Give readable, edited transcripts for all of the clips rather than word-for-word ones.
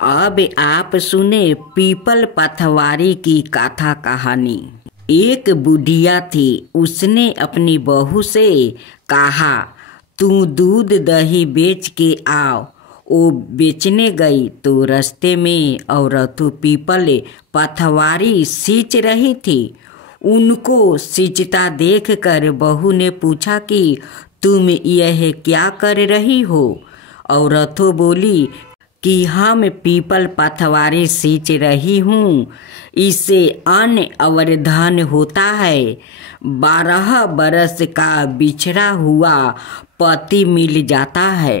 अब आप सुने पीपल पथवारी की कथा कहानी। एक बुढ़िया थी, उसने अपनी बहू से कहा, तू दूध दही बेच के आओ। वो बेचने गई तो रास्ते में औरत पीपल पथवारी सींच रही थी। उनको सींचता देखकर बहू ने पूछा कि तुम यह क्या कर रही हो? औरत बोली कि हम पीपल पथवारी सींच रही हूँ, इससे अन्न और धन होता है। 12 बरस का बिछड़ा हुआ पति मिल जाता है।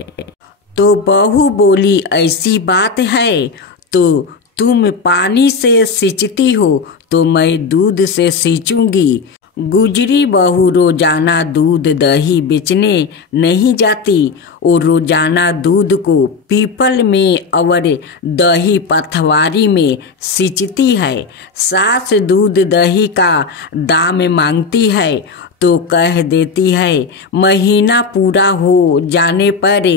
तो बहू बोली, ऐसी बात है तो तुम पानी से सींचती हो तो मैं दूध से सींचूंगी। गुजरी बहू रोजाना दूध दही बेचने नहीं जाती। वो रोजाना दूध को पीपल में और दही पथवारी में सींचती है। सास दूध दही का दाम मांगती है तो कह देती है, महीना पूरा हो जाने पर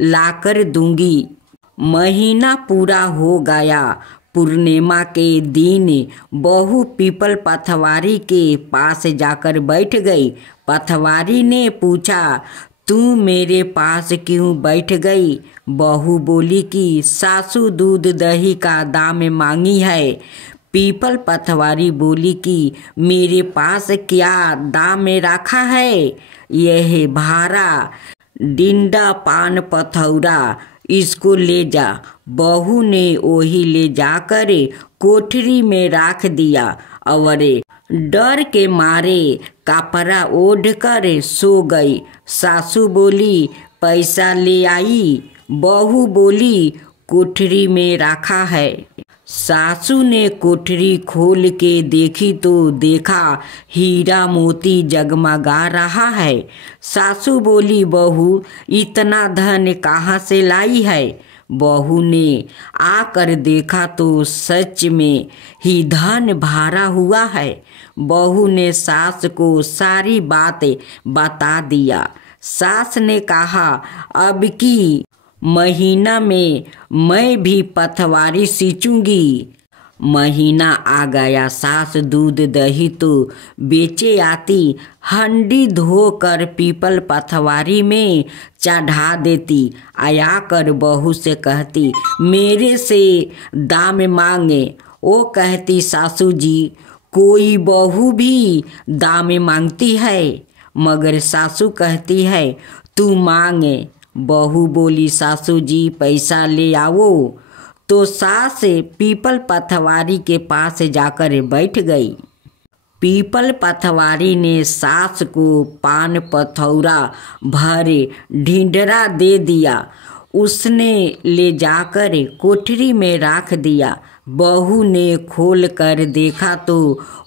लाकर दूंगी। महीना पूरा हो गया। पूर्णिमा के दिन बहू पीपल पथवारी के पास जाकर बैठ गई। पथवारी ने पूछा, तू मेरे पास क्यों बैठ गई? बहू बोली कि सासू दूध दही का दाम मांगी है। पीपल पथवारी बोली कि मेरे पास क्या दाम रखा है? यह भारा डिंडा पान पथौरा, इसको ले जा। बहू ने वही ले जाकर कोठरी में रख दिया और डर के मारे कपड़ा ओढ़ कर सो गई। सासू बोली, पैसा ले आई? बहू बोली, कोठरी में रखा है। सासू ने कोठरी खोल के देखी तो देखा हीरा मोती जगमगा रहा है। सासू बोली, बहू इतना धन कहाँ से लाई है? बहू ने आकर देखा तो सच में ही धन भरा हुआ है। बहू ने सास को सारी बातें बता दिया। सास ने कहा, अब की महीना में मैं भी पथवारी सींचूंगी। महीना आ गया। सास दूध दही तो बेचे आती, हंडी धोकर पीपल पथवारी में चढ़ा देती। आया कर बहू से कहती, मेरे से दाम मांगे। वो कहती, सासू जी कोई बहू भी दाम मांगती है? मगर सासू कहती है, तू मांगे। बहू बोली, सासू जी पैसा ले आओ। तो सास पीपल पथवारी के पास जाकर बैठ गई। पीपल पथवारी ने सास को पान पथौरा भरे ढिंढरा दे दिया। उसने ले जाकर कोठरी में रख दिया। बहू ने खोल कर देखा तो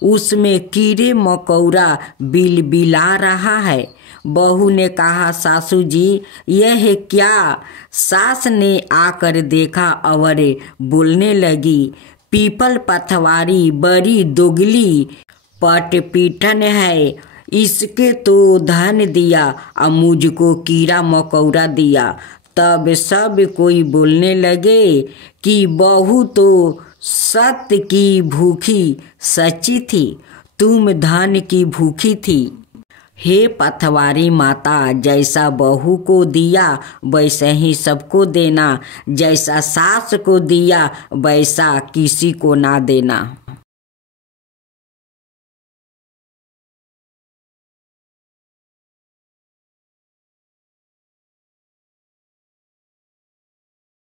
उसमें कीड़े मकोड़ा बिलबिला रहा है। बहू ने कहा, सासू जी यह क्या? सास ने आकर देखा और बोलने लगी, पीपल पथवारी बड़ी दोगली पटपीठन है। इसके तो धन दिया और मुझको कीड़ा मकोड़ा दिया। तब सब कोई बोलने लगे कि बहू तो सत्य की भूखी सच्ची थी, तुम धन की भूखी थी। हे पथवारी माता, जैसा बहू को दिया वैसे ही सबको देना, जैसा सास को दिया वैसा किसी को ना देना।